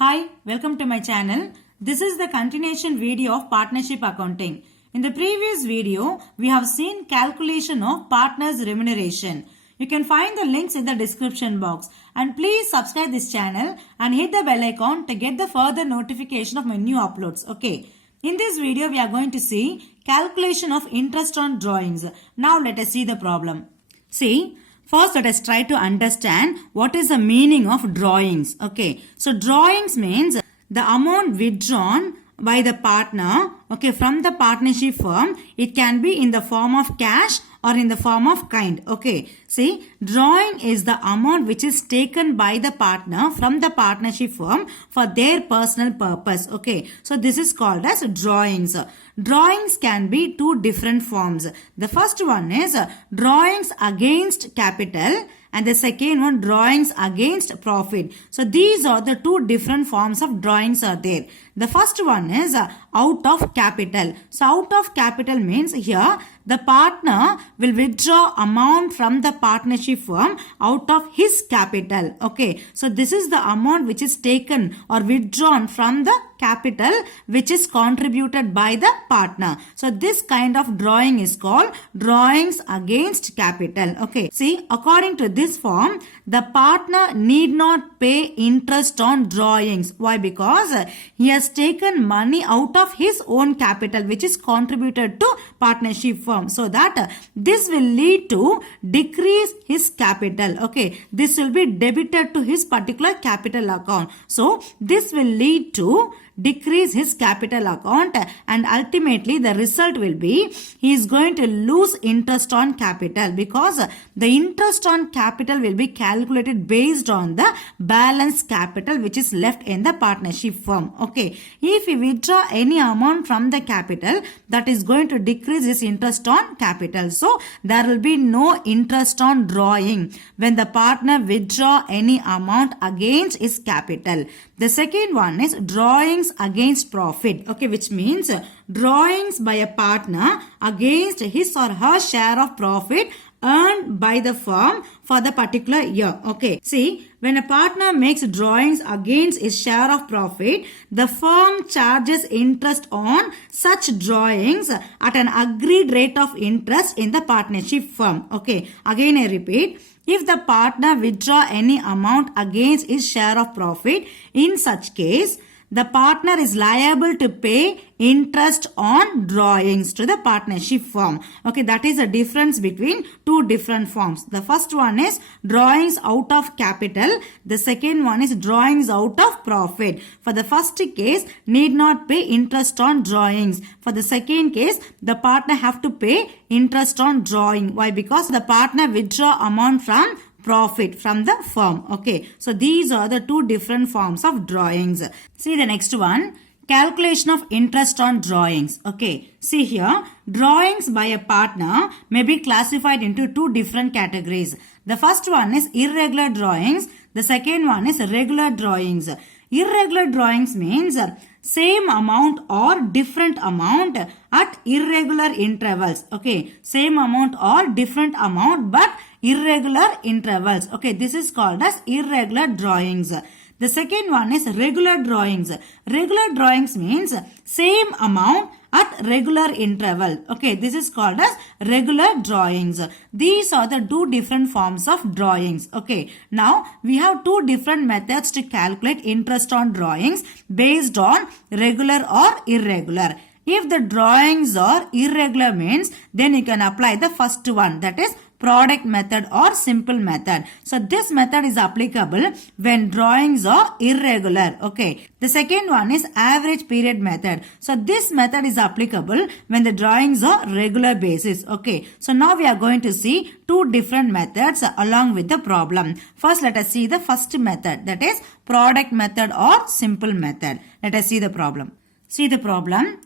Hi, welcome to my channel. This is the continuation video of partnership accounting. In the previous video, we have seen calculation of partners remuneration. You can find the links in the description box. And please subscribe this channel and hit the bell icon to get the further notification of my new uploads. Okay. In this video, we are going to see calculation of interest on drawings. Now let us see the problem. See. First, let us try to understand what is the meaning of drawings. Okay. So, drawings means the amount withdrawn by the partner, okay, from the partnership firm. It can be in the form of cash or in the form of kind. Okay. See, drawing is the amount which is taken by the partner from the partnership firm for their personal purpose. Okay. So, this is called as drawings. Drawings can be two different forms. The first one is drawings against capital and the second one drawings against profit. So these are the two different forms of drawings are there. The first one is out of capital. So out of capital means here the partner will withdraw amount from the partnership firm out of his capital. Okay. So this is the amount which is taken or withdrawn from the capital which is contributed by the partner. So this kind of drawing is called drawings against capital. Okay. See, according to this form, the partner need not pay interest on drawings. Why? Because he has taken money out of his own capital which is contributed to partnership firm. So that this will lead to decrease his capital. Okay. This will be debited to his particular capital account. So this will lead to decrease his capital account and ultimately the result will be he is going to lose interest on capital because the interest on capital will be calculated based on the balance capital which is left in the partnership firm. Okay. If we withdraw any amount from the capital, that is going to decrease his interest on capital. So there will be no interest on drawing when the partner withdraw any amount against his capital. The second one is drawings against profit. Okay, which means drawings by a partner against his or her share of profit earned by the firm for the particular year. Okay. See, when a partner makes drawings against his share of profit, the firm charges interest on such drawings at an agreed rate of interest in the partnership firm. Okay. Again, I repeat. If the partner withdraw any amount against his share of profit, in such case, the partner is liable to pay interest on drawings to the partnership firm. Okay, that is the difference between two different forms. The first one is drawings out of capital. The second one is drawings out of profit. For the first case, need not pay interest on drawings. For the second case, the partner have to pay interest on drawing. Why? Because the partner withdraw amount from profit from the firm. Okay. So these are the two different forms of drawings. See the next one. Calculation of interest on drawings. Okay. See here. Drawings by a partner may be classified into two different categories. The first one is irregular drawings. The second one is regular drawings. Irregular drawings means same amount or different amount at irregular intervals. Okay. Same amount or different amount but irregular intervals. Okay. This is called as irregular drawings. The second one is regular drawings. Regular drawings means same amount at regular interval. Okay, this is called as regular drawings. These are the two different forms of drawings. Okay, now we have two different methods to calculate interest on drawings based on regular or irregular. If the drawings are irregular means then you can apply the first one, that is product method or simple method. So this method is applicable when drawings are irregular. Okay. The second one is average period method. So this method is applicable when the drawings are regular basis. Okay. So now we are going to see two different methods along with the problem. First let us see the first method, that is product method or simple method. Let us see the problem. See the problem.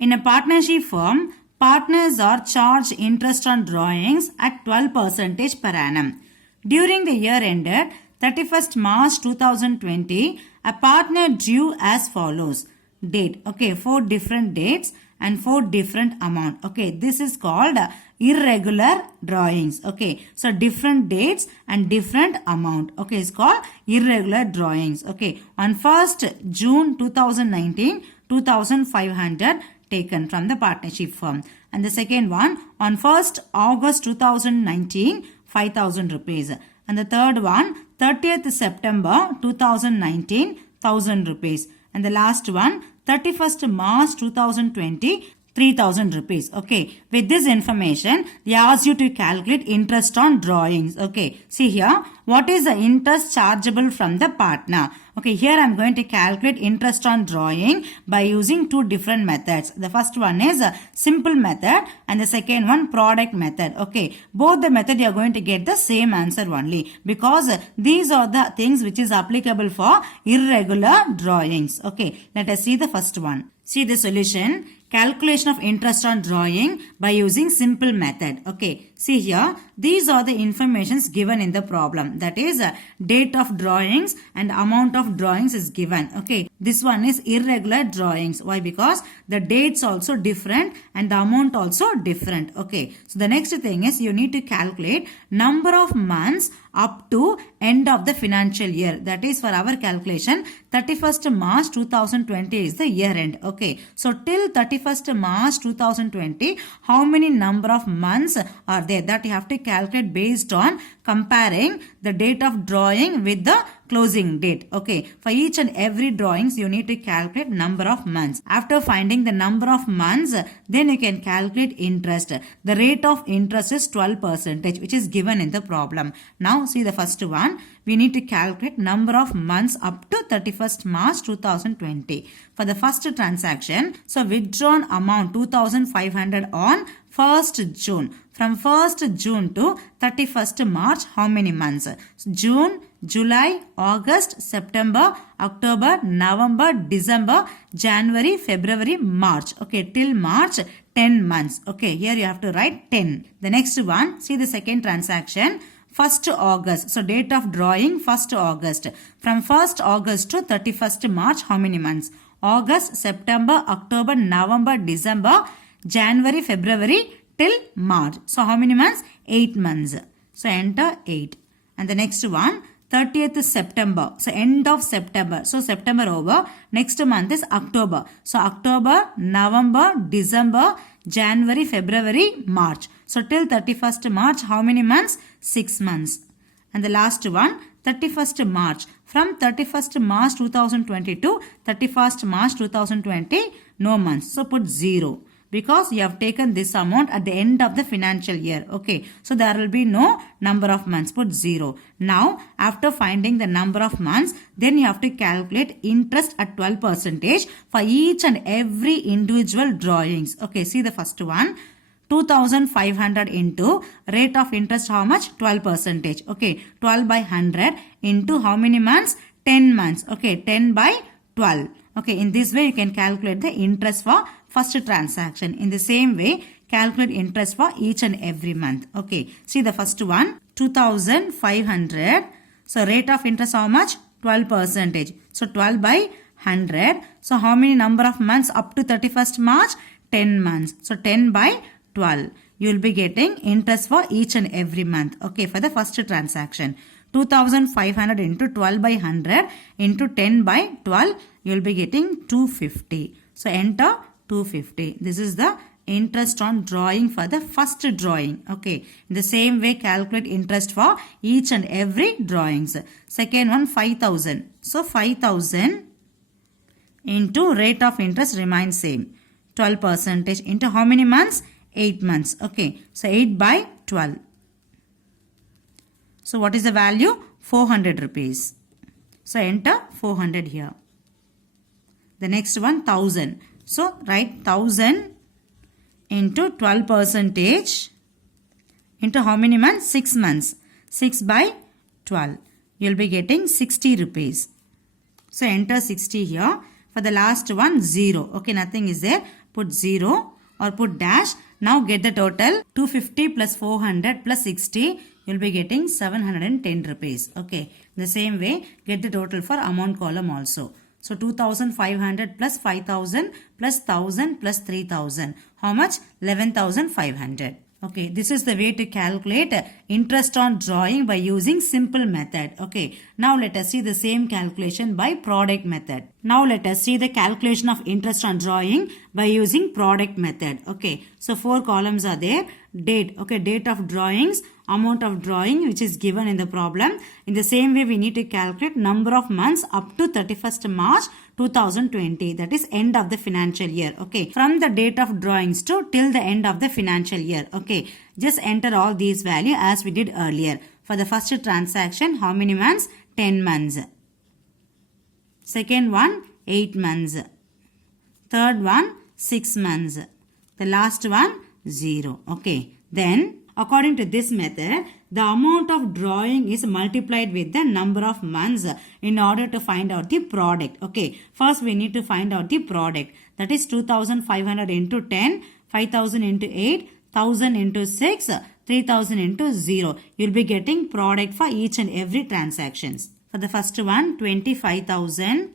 In a partnership firm, partners are charged interest on drawings at 12% per annum. During the year ended 31st March 2020, a partner drew as follows. Date. Okay, 4 different dates and for different amount. Okay, this is called irregular drawings. Okay, so different dates and different amount. Okay, it's called irregular drawings. Okay, on 1st June 2019, 2,500 taken from the partnership firm. And the second one on 1st August 2019, 5,000 rupees. And the third one 30th September 2019, 1,000 rupees. And the last one 31st March 2020, 3,000 rupees. Okay, with this information they ask you to calculate interest on drawings. Okay, see here, what is the interest chargeable from the partner? Okay, here I am going to calculate interest on drawing by using two different methods. The first one is a simple method and the second one product method. Okay, both the method you are going to get the same answer only, because these are the things which is applicable for irregular drawings. Okay, let us see the first one. See the solution. Calculation of interest on drawing by using simple method. Okay, see here, these are the informations given in the problem. That is date of drawings and amount of drawings is given. Okay, this one is irregular drawings. Why? Because the dates also different and the amount also different. Okay, so the next thing is you need to calculate number of months up to end of the financial year. That is, for our calculation 31st March 2020 is the year end. Okay, so till 31st March 2020, how many number of months are there? That you have to calculate based on comparing the date of drawing with the closing date. Okay, for each and every drawings you need to calculate number of months. After finding the number of months, then you can calculate interest. The rate of interest is 12%, which is given in the problem. Now see the first one. We need to calculate number of months up to 31st March 2020. For the first transaction, so withdrawn amount 2,500 on 1st June. From 1st June to 31st March, how many months? June, July, August, September, October, November, December, January, February, March. Okay, till March, 10 months. Okay, here you have to write 10. The next one, see the second transaction. 1st August. So date of drawing 1st August. From 1st August to 31st March, how many months? August, September, October, November, December, January, February till March. So how many months? 8 months. So enter 8. And the next one, 30th September. So end of September. So September over. Next month is October. So October, November, December, January, February, March. So till 31st March, how many months? 6 months. And the last one, 31st March. From 31st March 2020 to 31st March 2020, no months. So put 0. Because you have taken this amount at the end of the financial year. Okay, so there will be no number of months. Put 0. Now, after finding the number of months, then you have to calculate interest at 12% for each and every individual drawings. Okay, see the first one. 2,500 into rate of interest how much? 12%. Okay, 12 by 100 into how many months? 10 months. Okay, 10 by 12. Okay, in this way you can calculate the interest for first transaction. In the same way, calculate interest for each and every month. Okay, see the first one, 2,500. So rate of interest how much? 12%. So 12 by 100. So how many number of months up to 31st March? 10 months. So 10 by 12. You will be getting interest for each and every month. Okay, for the first transaction. 2,500 into 12 by 100 into 10 by 12, you will be getting 250. So enter 250. This is the interest on drawing for the first drawing. Okay, in the same way calculate interest for each and every drawings. Second one, 5,000. So 5,000 into rate of interest remains same. 12% into how many months? 8 months. Okay, so 8 by 12. So what is the value? 400 rupees. So enter 400 here. The next one, 1,000. So write 1,000 into 12% into how many months? 6 months. 6 by 12. You will be getting 60 rupees. So enter 60 here. For the last one, 0. Okay, nothing is there. Put 0 or put dash. Now get the total. 250 plus 400 plus 60. You will be getting 710 rupees. Okay. The same way, get the total for amount column also. So 2500 plus 5000 plus 1000 plus 3000. How much? 11,500. Okay, this is the way to calculate interest on drawing by using simple method. Okay, now let us see the same calculation by product method. Now let us see the calculation of interest on drawing by using product method. Okay, so 4 columns are there. Date, okay, date of drawings, amount of drawing which is given in the problem. In the same way we need to calculate number of months up to 31st March 2020, that is end of the financial year. Okay, from the date of drawings to till the end of the financial year. Okay, just enter all these values as we did earlier. For the first transaction, how many months? 10 months. Second one, 8 months. Third one, 6 months. The last one, 0. Okay, then according to this method, the amount of drawing is multiplied with the number of months in order to find out the product. Okay, first we need to find out the product. That is 2500 into 10, 5000 into 8, 1000 into 6, 3000 into 0. You will be getting product for each and every transactions. For the first one, 25,000.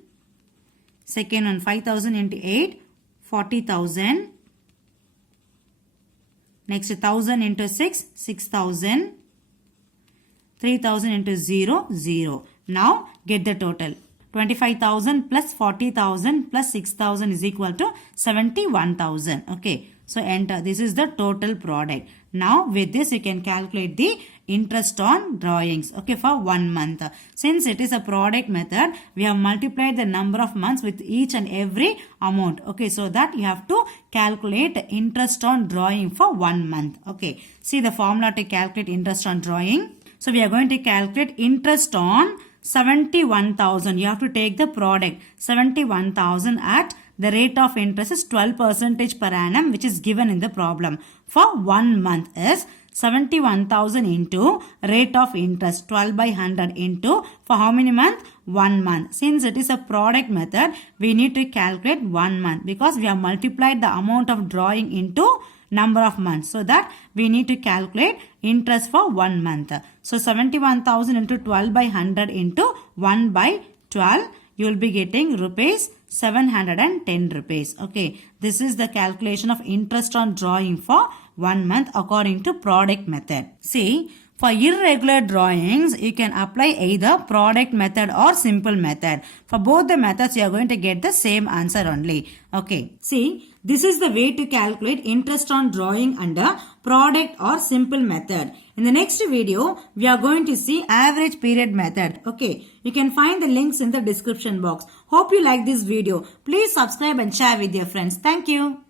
Second one, 5000 into 8, 40,000. Next 1000 into 6, 6000. 3000 into 0, 0. Now get the total. 25,000 plus 40,000 plus 6,000 is equal to 71,000. Okay. So enter. This is the total product. Now with this you can calculate the interest on drawings. Okay, for 1 month. Since it is a product method, we have multiplied the number of months with each and every amount. Okay, so that you have to calculate interest on drawing for 1 month. Okay, see the formula to calculate interest on drawing. So we are going to calculate interest on 71,000. You have to take the product 71,000 at the rate of interest is 12% per annum, which is given in the problem. For 1 month is 71,000 into rate of interest 12 by 100 into for how many months? 1 month. Since it is a product method, we need to calculate 1 month because we have multiplied the amount of drawing into number of months. So that we need to calculate interest for 1 month. So 71,000 into 12 by 100 into 1 by 12. You will be getting rupees 710 rupees. Okay, this is the calculation of interest on drawing for 1 month according to product method. See, for irregular drawings, you can apply either product method or simple method. For both the methods, you are going to get the same answer only. Okay, see, this is the way to calculate interest on drawing under product or simple method. In the next video, we are going to see average period method. Okay, you can find the links in the description box. Hope you like this video. Please subscribe and share with your friends. Thank you.